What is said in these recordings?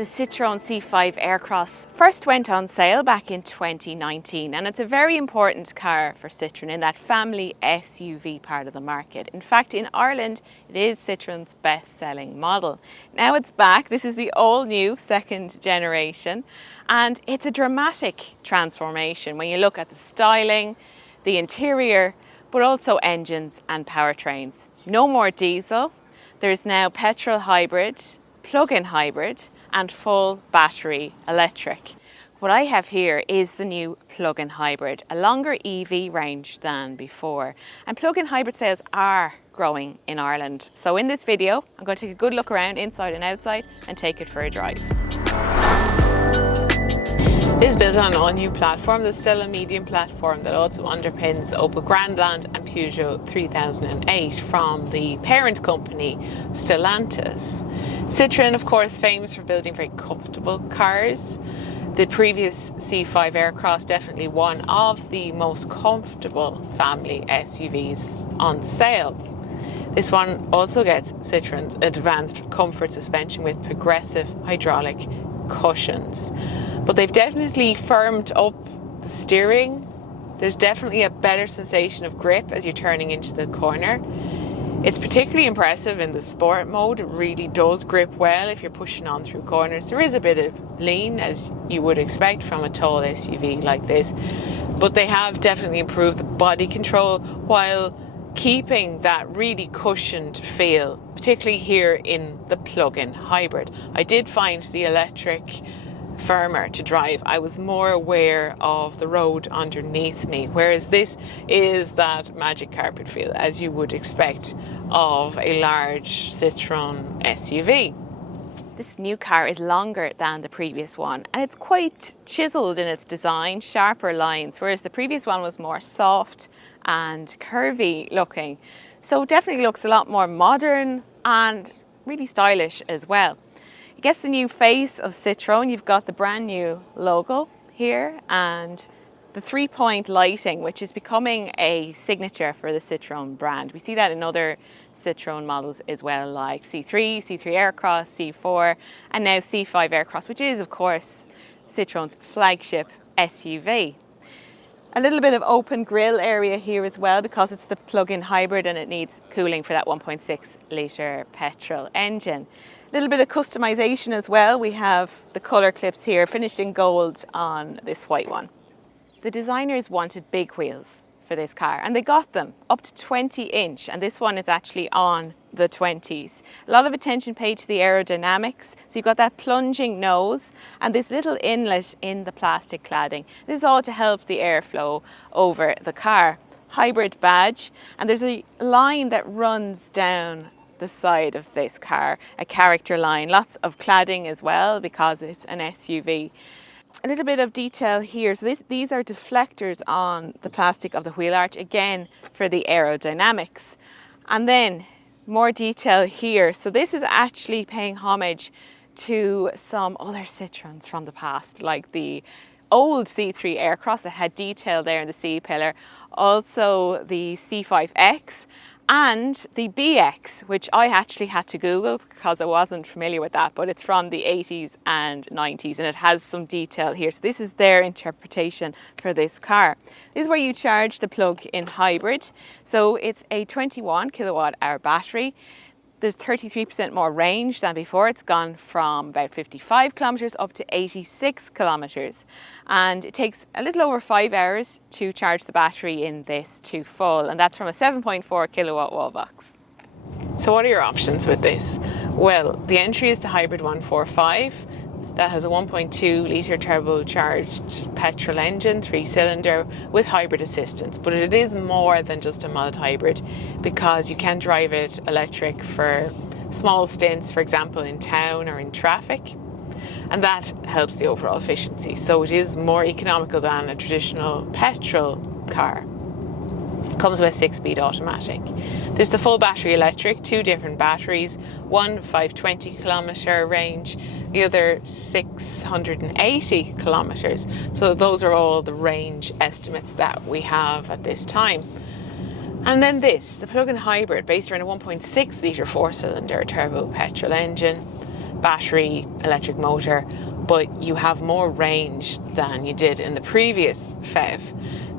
The Citroen C5 Aircross first went on sale back in 2019, and it's a very important car for Citroen in that family SUV part of the market. In fact, in Ireland, it is Citroen's best-selling model. Now it's back. This is the all-new second generation, and it's a dramatic transformation when you look at the styling, the interior, but also engines and powertrains. No more diesel. There's now petrol hybrid, plug-in hybrid, and full battery electric. What I have here is the new plug-in hybrid, a longer EV range than before. And plug-in hybrid sales are growing in Ireland. So in this video, I'm going to take a good look around inside and outside and take it for a drive. It is built on an all-new platform. There's still a medium platform that also underpins Opel Grandland and Peugeot 3008 from the parent company Stellantis. Citroen, of course, famous for building very comfortable cars. The previous C5 Aircross, definitely one of the most comfortable family SUVs on sale. This one also gets Citroen's advanced comfort suspension with progressive hydraulic cushions. But they've definitely firmed up the steering. There's definitely a better sensation of grip as you're turning into the corner. It's particularly impressive in the sport mode. It really does grip well if you're pushing on through corners. There is a bit of lean, as you would expect from a tall SUV like this, but they have definitely improved the body control while keeping that really cushioned feel, particularly here in the plug-in hybrid. I did find the electric firmer to drive. I was more aware of the road underneath me, whereas this is that magic carpet feel as you would expect of a large Citroen SUV. This new car is longer than the previous one, and it's quite chiseled in its design, sharper lines, whereas the previous one was more soft and curvy looking. So it definitely looks a lot more modern and really stylish as well. It gets the new face of Citroen. You've got the brand new logo here and the 3-point lighting, which is becoming a signature for the Citroen brand. We see that in other Citroen models as well, like C3, C3 Aircross, C4, and now C5 Aircross, which is, of course, Citroen's flagship SUV. A little bit of open grille area here as well because it's the plug-in hybrid and it needs cooling for that 1.6 litre petrol engine. A little bit of customization as well. We have the colour clips here finished in gold on this white one. The designers wanted big wheels for this car and they got them up to 20-inch, and this one is actually on the 20s. A lot of attention paid to the aerodynamics. So you've got that plunging nose and this little inlet in the plastic cladding. This is all to help the airflow over the car. Hybrid badge, and there's a line that runs down the side of this car, a character line, lots of cladding as well because it's an SUV. A little bit of detail here. So these are deflectors on the plastic of the wheel arch, again for the aerodynamics. And then more detail here. So this is actually paying homage to some other Citroens from the past, like the old C3 Aircross that had detail there in the C-pillar, also the C5X, and the BX, which I actually had to Google because I wasn't familiar with that, but it's from the 80s and 90s and it has some detail here. So this is their interpretation for this car. This is where you charge the plug-in hybrid. So it's a 21 kilowatt hour battery. There's 33% more range than before. It's gone from about 55 kilometres up to 86 kilometres. And it takes a little over 5 hours to charge the battery in this to full. And that's from a 7.4 kilowatt wall box. So what are your options with this? Well, the entry is the hybrid 145. That has a 1.2 litre turbocharged petrol engine, 3-cylinder with hybrid assistance. But it is more than just a mild hybrid because you can drive it electric for small stints, for example, in town or in traffic. And that helps the overall efficiency. So it is more economical than a traditional petrol car. Comes with a 6-speed automatic. There's the full battery electric, 2 different batteries, one 520 kilometre range, the other 680 kilometres. So those are all the range estimates that we have at this time. And then this, the plug-in hybrid, based around a 1.6 litre 4-cylinder turbo petrol engine. battery electric motor, but you have more range than you did in the previous PHEV.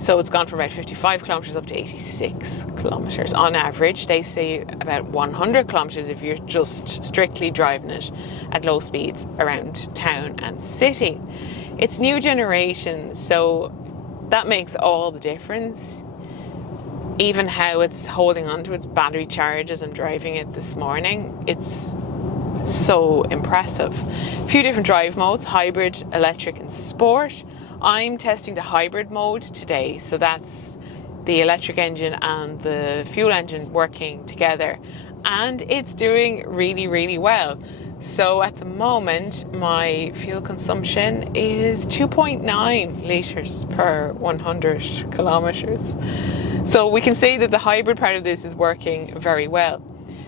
So it's gone from about 55 kilometers up to 86 kilometers on average. They say about 100 kilometers if you're just strictly driving it at low speeds around town and city. It's new generation, so that makes all the difference. Even how it's holding on to its battery charge as I'm driving it this morning, it's so impressive. A few different drive modes: hybrid, electric and sport. I'm testing the hybrid mode today, so that's the electric engine and the fuel engine working together, and it's doing really, really well. So at the moment my fuel consumption is 2.9 litres per 100 kilometres. So we can say that the hybrid part of this is working very well.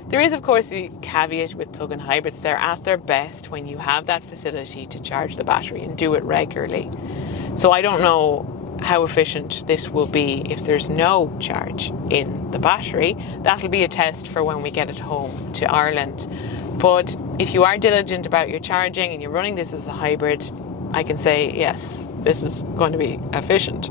There is, of course, the caveat with plug-in hybrids. They're at their best when you have that facility to charge the battery and do it regularly. So I don't know how efficient this will be if there's no charge in the battery. That'll be a test for when we get it home to Ireland. But if you are diligent about your charging and you're running this as a hybrid, I can say yes, this is going to be efficient.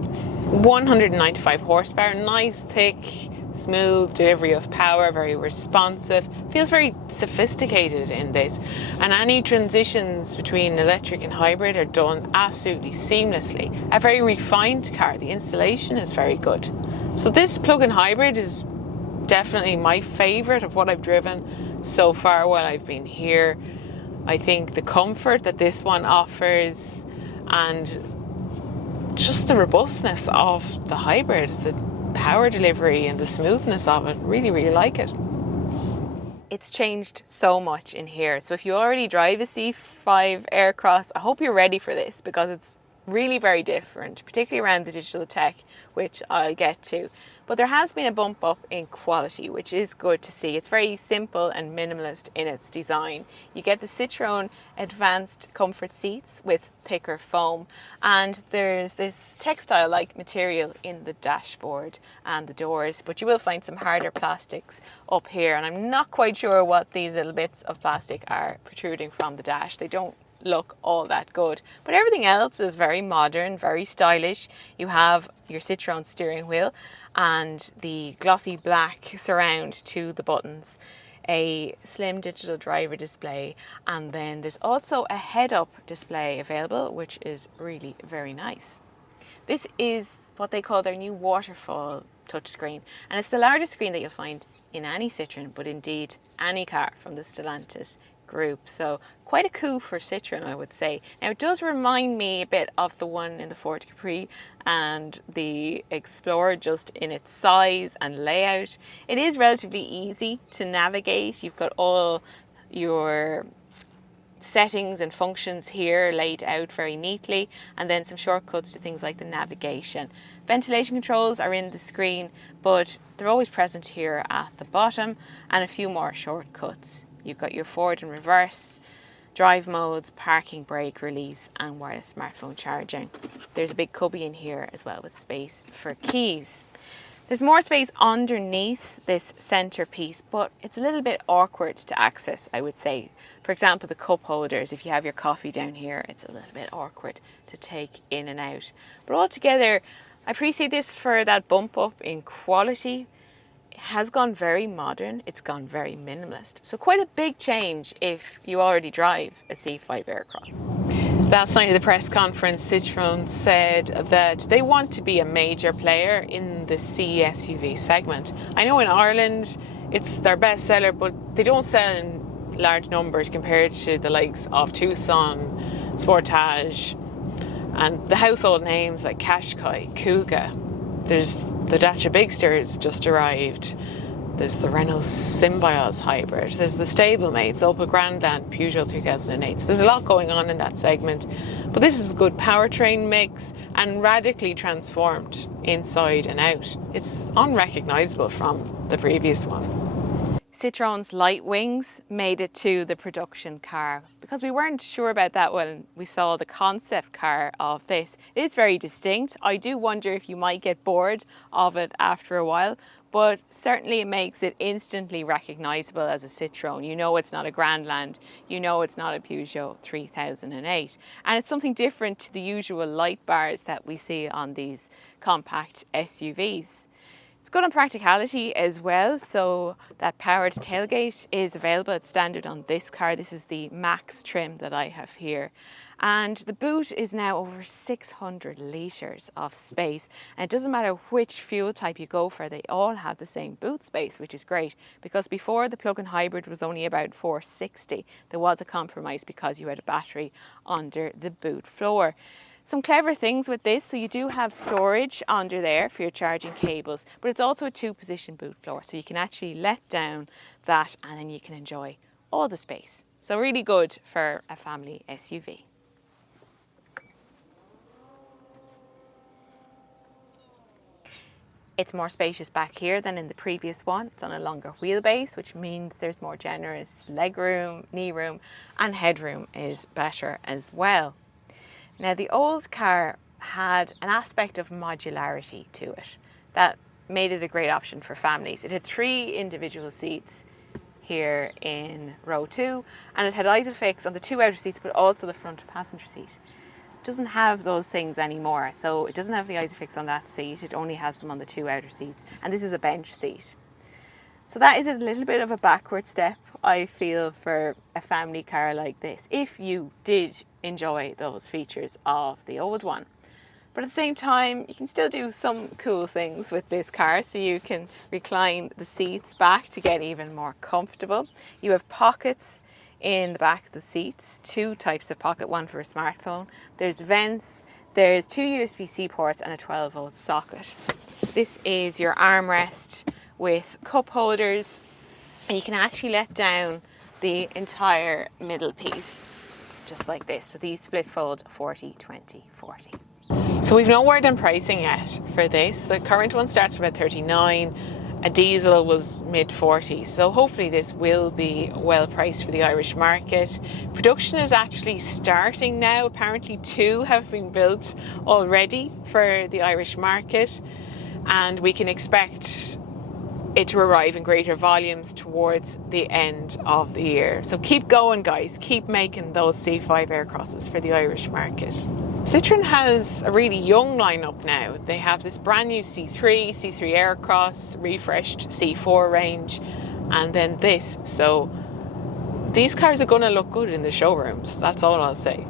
195 horsepower, nice, thick, smooth delivery of power, very responsive, feels very sophisticated in this, and any transitions between electric and hybrid are done absolutely seamlessly. A very refined car, the installation is very good. So this plug-in hybrid is definitely my favourite of what I've driven so far while I've been here. I think the comfort that this one offers and just the robustness of the hybrid, the power delivery and the smoothness of it, really, really like it. It's changed so much in here. So if you already drive a C5 Aircross, I hope you're ready for this, because it's really very different, particularly around the digital tech, which I'll get to. But there has been a bump up in quality, which is good to see. It's very simple and minimalist in its design. You get the Citroen advanced comfort seats with thicker foam, and there's this textile-like material in the dashboard and the doors, but you will find some harder plastics up here, and I'm not quite sure what these little bits of plastic are protruding from the dash. They don't look all that good, but everything else is very modern, very stylish. You have your Citroen steering wheel and the glossy black surround to the buttons, a slim digital driver display, and then there's also a head-up display available, which is really very nice. This is what they call their new waterfall touchscreen, and it's the largest screen that you'll find in any Citroen, but indeed any car from the Stellantis group. So quite a coup for Citroen, I would say. Now it does remind me a bit of the one in the Ford Capri and the Explorer, just in its size and layout. It is relatively easy to navigate. You've got all your settings and functions here laid out very neatly, and then some shortcuts to things like the navigation. Ventilation controls are in the screen, but they're always present here at the bottom, and a few more shortcuts. You've got your forward and reverse, drive modes, parking brake release, and wireless smartphone charging. There's a big cubby in here as well with space for keys. There's more space underneath this centre piece, but it's a little bit awkward to access, I would say. For example, the cup holders, if you have your coffee down here, it's a little bit awkward to take in and out. But altogether, I appreciate this for that bump up in quality. It has gone very modern, it's gone very minimalist. So quite a big change if you already drive a C5 Aircross. Last night at the press conference, Citroen said that they want to be a major player in the C SUV segment. I know in Ireland it's their best seller, but they don't sell in large numbers compared to the likes of Tucson, Sportage, and the household names like Qashqai, Kuga. There's the Dacia Bigster has just arrived. There's the Renault Symbioz hybrid. There's the stablemates, Opel Grandland, Peugeot 3008. So there's a lot going on in that segment. But this is a good powertrain mix and radically transformed inside and out. It's unrecognisable from the previous one. Citroen's light wings made it to the production car, because we weren't sure about that when we saw the concept car of this. It is very distinct. I do wonder if you might get bored of it after a while, but certainly it makes it instantly recognizable as a Citroen. You know it's not a Grandland, you know it's not a Peugeot 3008, and it's something different to the usual light bars that we see on these compact SUVs. It's good on practicality as well, so that powered tailgate is available. It's standard on this car. This is the Max trim that I have here. And the boot is now over 600 litres of space. And it doesn't matter which fuel type you go for, they all have the same boot space, which is great. Because before, the plug-in hybrid was only about 460. There was a compromise because you had a battery under the boot floor. Some clever things with this, so you do have storage under there for your charging cables, but it's also a 2-position boot floor, so you can actually let down that and then you can enjoy all the space. So really good for a family SUV. It's more spacious back here than in the previous one. It's on a longer wheelbase, which means there's more generous leg room, knee room, and headroom is better as well. Now, the old car had an aspect of modularity to it that made it a great option for families. It had 3 individual seats here in row 2, and it had Isofix on the 2 outer seats, but also the front passenger seat. It doesn't have those things anymore, so it doesn't have the Isofix on that seat. It only has them on the 2 outer seats, and this is a bench seat. So that is a little bit of a backward step, I feel, for a family car like this, if you did enjoy those features of the old one. But at the same time, you can still do some cool things with this car. So you can recline the seats back to get even more comfortable. You have pockets in the back of the seats, 2 types of pocket, one for a smartphone. There's vents, there's 2 USB-C ports and a 12-volt socket. This is your armrest with cup holders, and you can actually let down the entire middle piece just like this. So these split fold 40, 20, 40. So we've no word on pricing yet for this. The current one starts for about 39. A diesel was mid-40s, so hopefully this will be well priced for the Irish market. Production is actually starting now. Apparently 2 have been built already for the Irish market, and we can expect it to arrive in greater volumes towards the end of the year. So keep going, guys. Keep making those C5 Aircrosses for the Irish market. Citroen has a really young lineup now. They have this brand new C3, C3 Aircross, refreshed C4 range, and then this. So these cars are going to look good in the showrooms. That's all I'll say.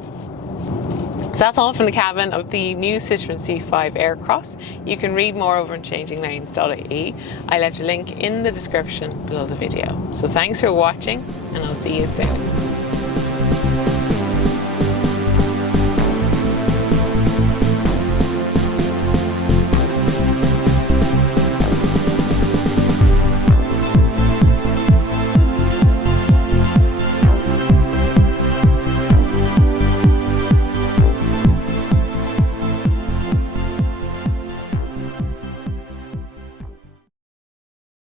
So that's all from the cabin of the new Citroen C5 Aircross. You can read more over on changinglanes.ie. I left a link in the description below the video. So thanks for watching, and I'll see you soon.